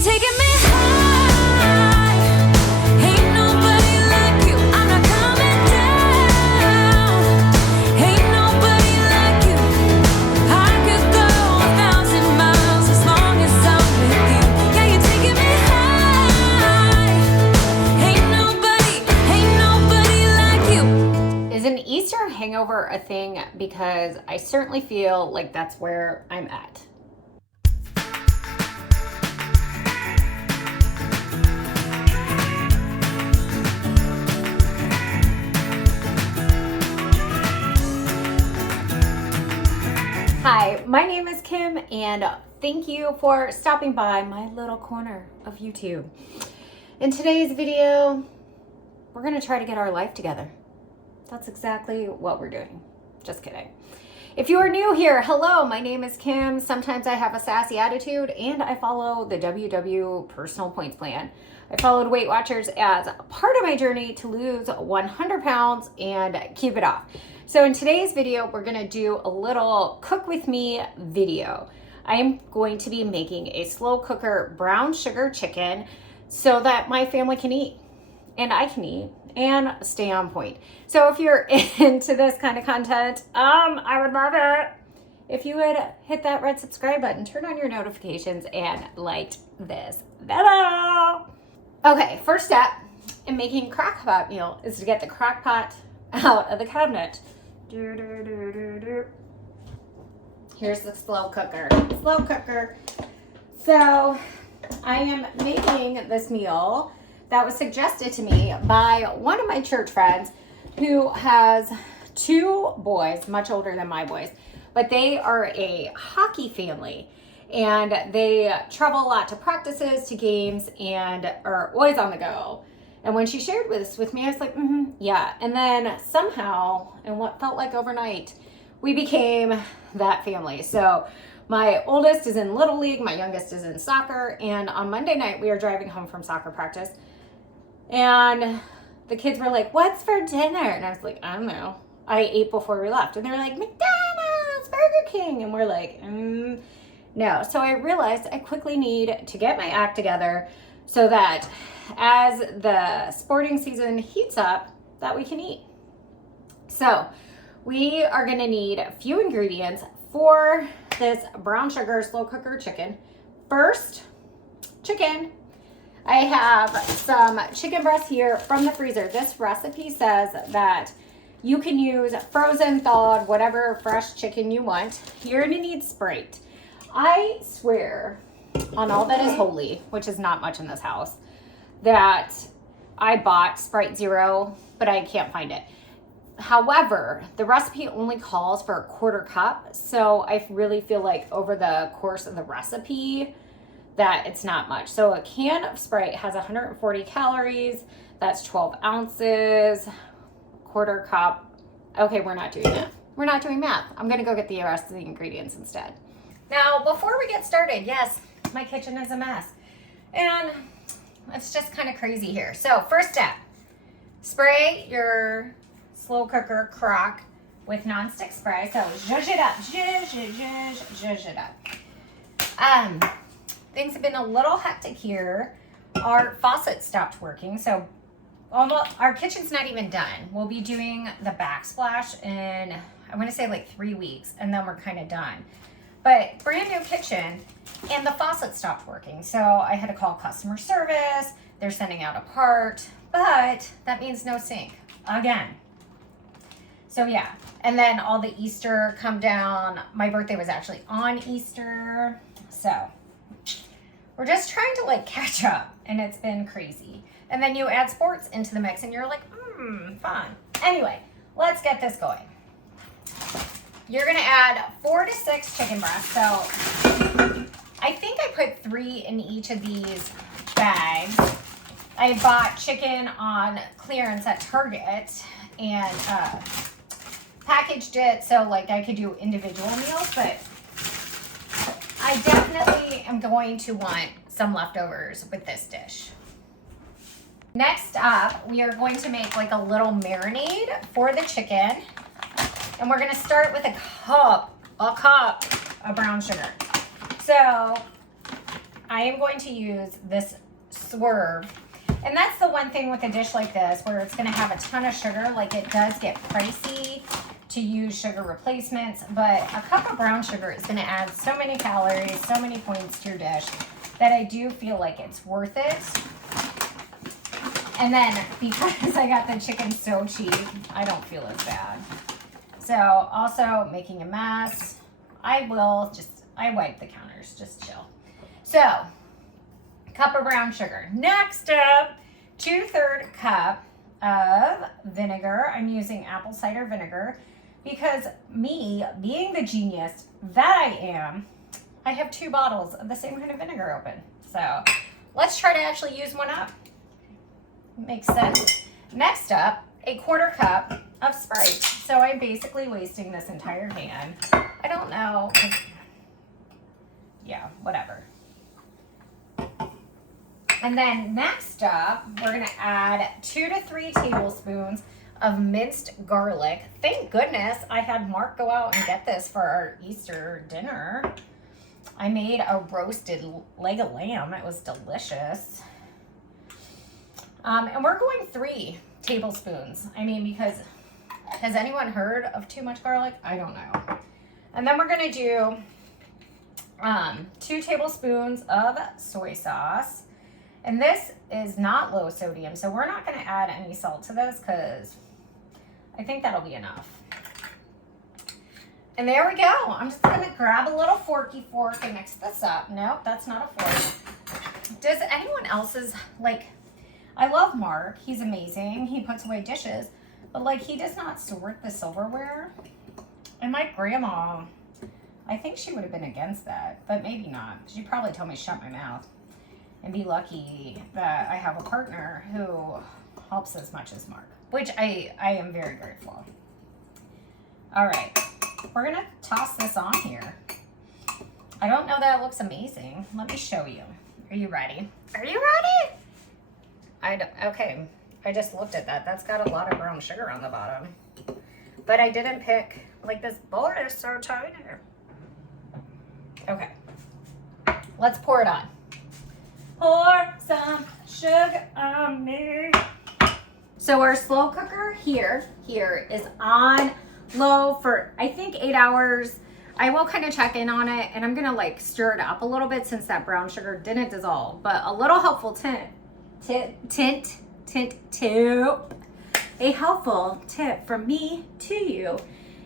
taking me high. Ain't nobody like you. I'm not coming down. Ain't nobody like you. I could go 1,000 miles as long as I'm with you. Yeah, you're taking me high. Ain't nobody like you. Is an Easter hangover a thing? Because I certainly feel like that's where I'm at. Hi, my name is Kim, and thank you for stopping by my little corner of YouTube. In today's video, we're gonna try to get our life together. That's exactly what we're doing. Just kidding. If you are new here, hello, my name is Kim. Sometimes I have a sassy attitude and I follow the WW personal points plan. I followed Weight Watchers as part of my journey to lose 100 pounds and keep it off. So in today's video, we're gonna do a little cook with me video. I'm going to be making a slow cooker brown sugar chicken so that my family can eat and I can eat and stay on point. So if you're into this kind of content, I would love it if you would hit that red subscribe button, turn on your notifications, and like this video. Okay, first step in making crockpot meal is to get the crockpot out of the cabinet. Here's the slow cooker. So I am making this meal that was suggested to me by one of my church friends who has two boys, much older than my boys, but they are a hockey family and they travel a lot to practices, to games, and are always on the go. And when she shared this with me, I was like, yeah. And then somehow, in what felt like overnight, we became that family. So my oldest is in Little League, my youngest is in soccer, and on Monday night, we are driving home from soccer practice. And the kids were like, what's for dinner? And I was like, I don't know. I ate before we left. And they were like, McDonald's, Burger King. And we're like, no. So I realized I quickly need to get my act together so that as the sporting season heats up, that we can eat. So we are gonna need a few ingredients for this brown sugar slow cooker chicken. First, chicken. I have some chicken breast here from the freezer. This recipe says that you can use frozen, thawed, whatever fresh chicken you want. You're gonna need Sprite. I swear on all that is holy, which is not much in this house, that I bought Sprite Zero, but I can't find it. However, the recipe only calls for a 1/4 cup, so I really feel like over the course of the recipe that it's not much. So a can of Sprite has 140 calories, that's 12 ounces, 1/4 cup. Okay, we're not doing that. We're not doing math. I'm gonna go get the rest of the ingredients instead. Now, before we get started, yes, my kitchen is a mess. And it's just kind of crazy here. So first step, spray your slow cooker crock with nonstick spray. So zhuzh it up, zhuzh it up. Things have been a little hectic here. Our faucet stopped working, so our kitchen's not even done. We'll be doing the backsplash in, I want to say like 3 weeks, and then we're kind of done. But brand new kitchen, and the faucet stopped working, so I had to call customer service. They're sending out a part, but that means no sink again. So yeah, and then all the Easter come down. My birthday was actually on Easter, so we're just trying to like catch up, and it's been crazy. And then you add sports into the mix and you're like, fun. Anyway, let's get this going. You're gonna add 4 to 6 chicken breasts. So I think I put 3 in each of these bags. I bought chicken on clearance at Target and packaged it so like I could do individual meals, but I definitely am going to want some leftovers with this dish. Next up, we are going to make like a little marinade for the chicken. And we're gonna start with a cup of brown sugar. So I am going to use this Swerve. And that's the one thing with a dish like this where it's gonna have a ton of sugar. Like, it does get pricey to use sugar replacements, but a cup of brown sugar is gonna add so many calories, so many points to your dish that I do feel like it's worth it. And then because I got the chicken so cheap, I don't feel as bad. So also making a mess, I wipe the counters, just chill. So, cup of brown sugar. Next up, 2/3 cup of vinegar. I'm using apple cider vinegar because me, being the genius that I am, I have 2 bottles of the same kind of vinegar open. So let's try to actually use one up. Makes sense. Next up, 1/4 cup of Sprite. So I'm basically wasting this entire can. I don't know. Yeah, whatever. And then next up, we're gonna add 2 to 3 tablespoons of minced garlic. Thank goodness I had Mark go out and get this for our Easter dinner. I made a roasted leg of lamb. It was delicious. And we're going 3 tablespoons. I mean, because has anyone heard of too much garlic? I don't know. And then we're gonna do 2 tablespoons of soy sauce. And this is not low sodium, so we're not gonna add any salt to this because I think that'll be enough. And there we go. I'm just gonna grab a little forky fork and mix this up. Nope, that's not a fork. Does anyone else's, like, I love Mark, he's amazing. He puts away dishes, but like, he does not sort the silverware. And my grandma, I think she would have been against that, but maybe not. She probably told me to shut my mouth and be lucky that I have a partner who helps as much as Mark, which I am very grateful. All right, we're gonna toss this on here. I don't know that it looks amazing. Let me show you. Are you ready? Are you ready? Okay, I just looked at that. That's got a lot of brown sugar on the bottom. But I didn't pick, like, this bowl is so tiny. Okay, let's pour it on. Pour some sugar on me. So our slow cooker here is on low for, I think, 8 hours. I will kind of check in on it, and I'm gonna like stir it up a little bit since that brown sugar didn't dissolve. But a little helpful a helpful tip from me to you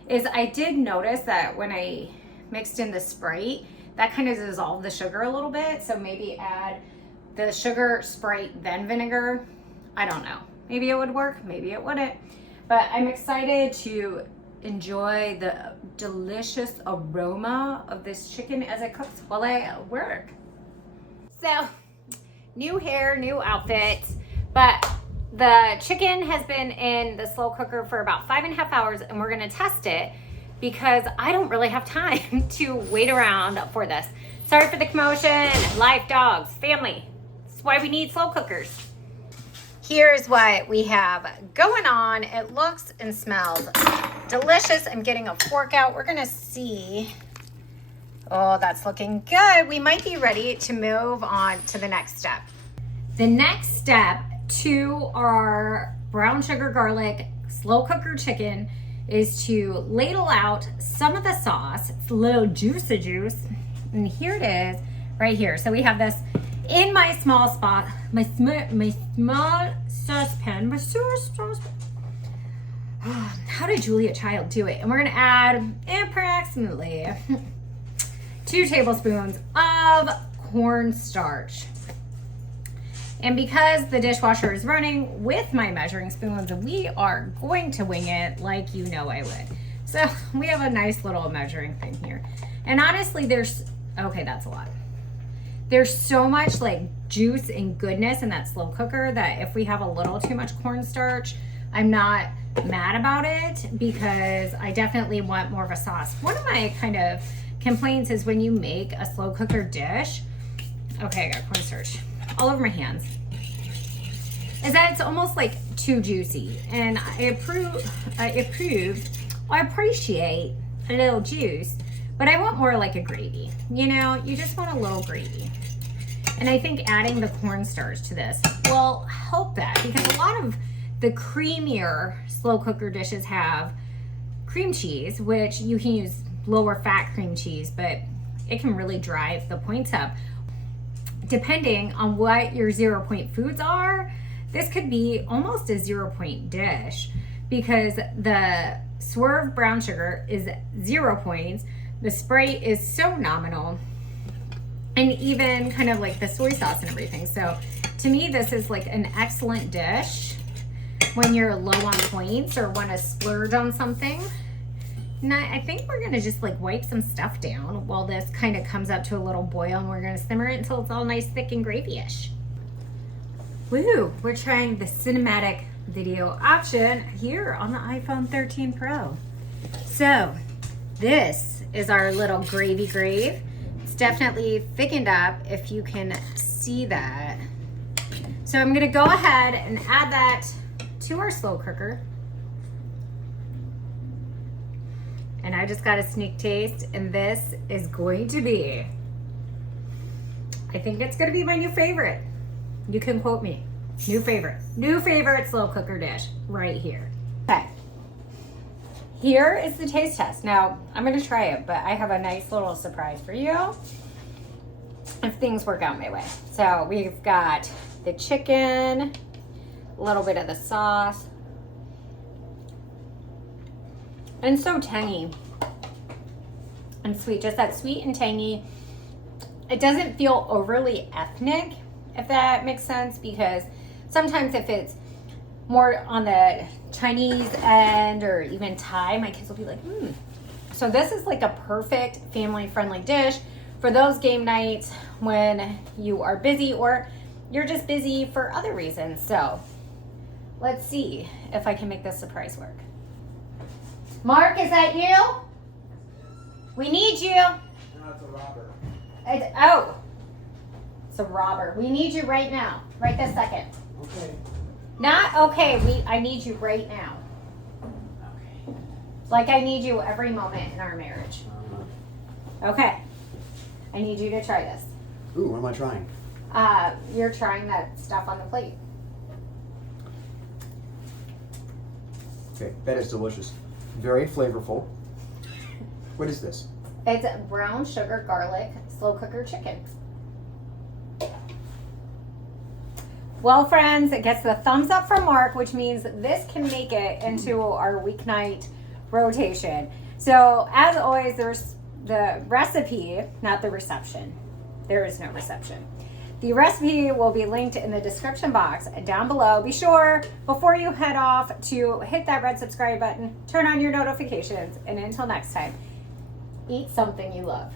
is I did notice that when I mixed in the Sprite, that kind of dissolved the sugar a little bit. So maybe add the sugar, Sprite, then vinegar. I don't know. Maybe it would work, maybe it wouldn't. But I'm excited to enjoy the delicious aroma of this chicken as it cooks while I work. So, new hair, new outfits, but the chicken has been in the slow cooker for about 5.5 hours, and we're gonna test it because I don't really have time to wait around for this. Sorry for the commotion, life, dogs, family. That's why we need slow cookers. Here's what we have going on. It looks and smells delicious. I'm getting a fork out. We're gonna see. Oh, that's looking good. We might be ready to move on to the next step. The next step to our brown sugar garlic slow cooker chicken is to ladle out some of the sauce. It's a little juicy juice. And here it is right here. So we have this in my small spot, my small saucepan, how did Julia Child do it? And we're gonna add approximately 2 tablespoons of cornstarch. And because the dishwasher is running with my measuring spoons, we are going to wing it like you know I would. So we have a nice little measuring thing here. And honestly, okay, that's a lot. There's so much like juice and goodness in that slow cooker that if we have a little too much cornstarch, I'm not mad about it because I definitely want more of a sauce. One of my kind of complaints is when you make a slow cooker dish, okay, I got cornstarch all over my hands, is that it's almost like too juicy. And I appreciate a little juice, but I want more like a gravy. You know, you just want a little gravy. And I think adding the cornstarch to this will help that, because a lot of the creamier slow cooker dishes have cream cheese, which you can use lower fat cream cheese, but it can really drive the points up. Depending on what your 0 point foods are, this could be almost a 0 point dish, because the Swerve brown sugar is 0 points. The Sprite is so nominal, and even kind of like the soy sauce and everything. So to me, this is like an excellent dish when you're low on points or want to splurge on something. And I think we're gonna just like wipe some stuff down while this kind of comes up to a little boil, and we're gonna simmer it until it's all nice, thick, and gravy-ish. Woo! We're trying the cinematic video option here on the iPhone 13 Pro. So this is our little gravy grave. It's definitely thickened up, if you can see that. So I'm gonna go ahead and add that to our slow cooker. And I just got a sneak taste, and this is going to be, I think it's gonna be my new favorite. You can quote me. New favorite slow cooker dish right here. Okay, here is the taste test. Now, I'm gonna try it, but I have a nice little surprise for you if things work out my way. So we've got the chicken, a little bit of the sauce, and so tangy and sweet, just that sweet and tangy. It doesn't feel overly ethnic, if that makes sense, because sometimes if it's more on the Chinese end or even Thai, my kids will be like, So this is like a perfect family-friendly dish for those game nights when you are busy or you're just busy for other reasons. So let's see if I can make this surprise work. Mark, is that you? We need you. No, it's a robber. It's a robber. We need you right now. Right this second. Okay. Not okay. I need you right now. Okay. Like I need you every moment in our marriage. Okay. I need you to try this. Ooh, what am I trying? You're trying that stuff on the plate. Okay, that is delicious. Very flavorful. What is this? It's brown sugar garlic slow cooker chicken. Well, friends, it gets the thumbs up from Mark, which means this can make it into our weeknight rotation. So, as always, there's the recipe, not the reception. There is no reception. The recipe will be linked in the description box down below. Be sure, before you head off, to hit that red subscribe button, turn on your notifications, and until next time, eat something you love.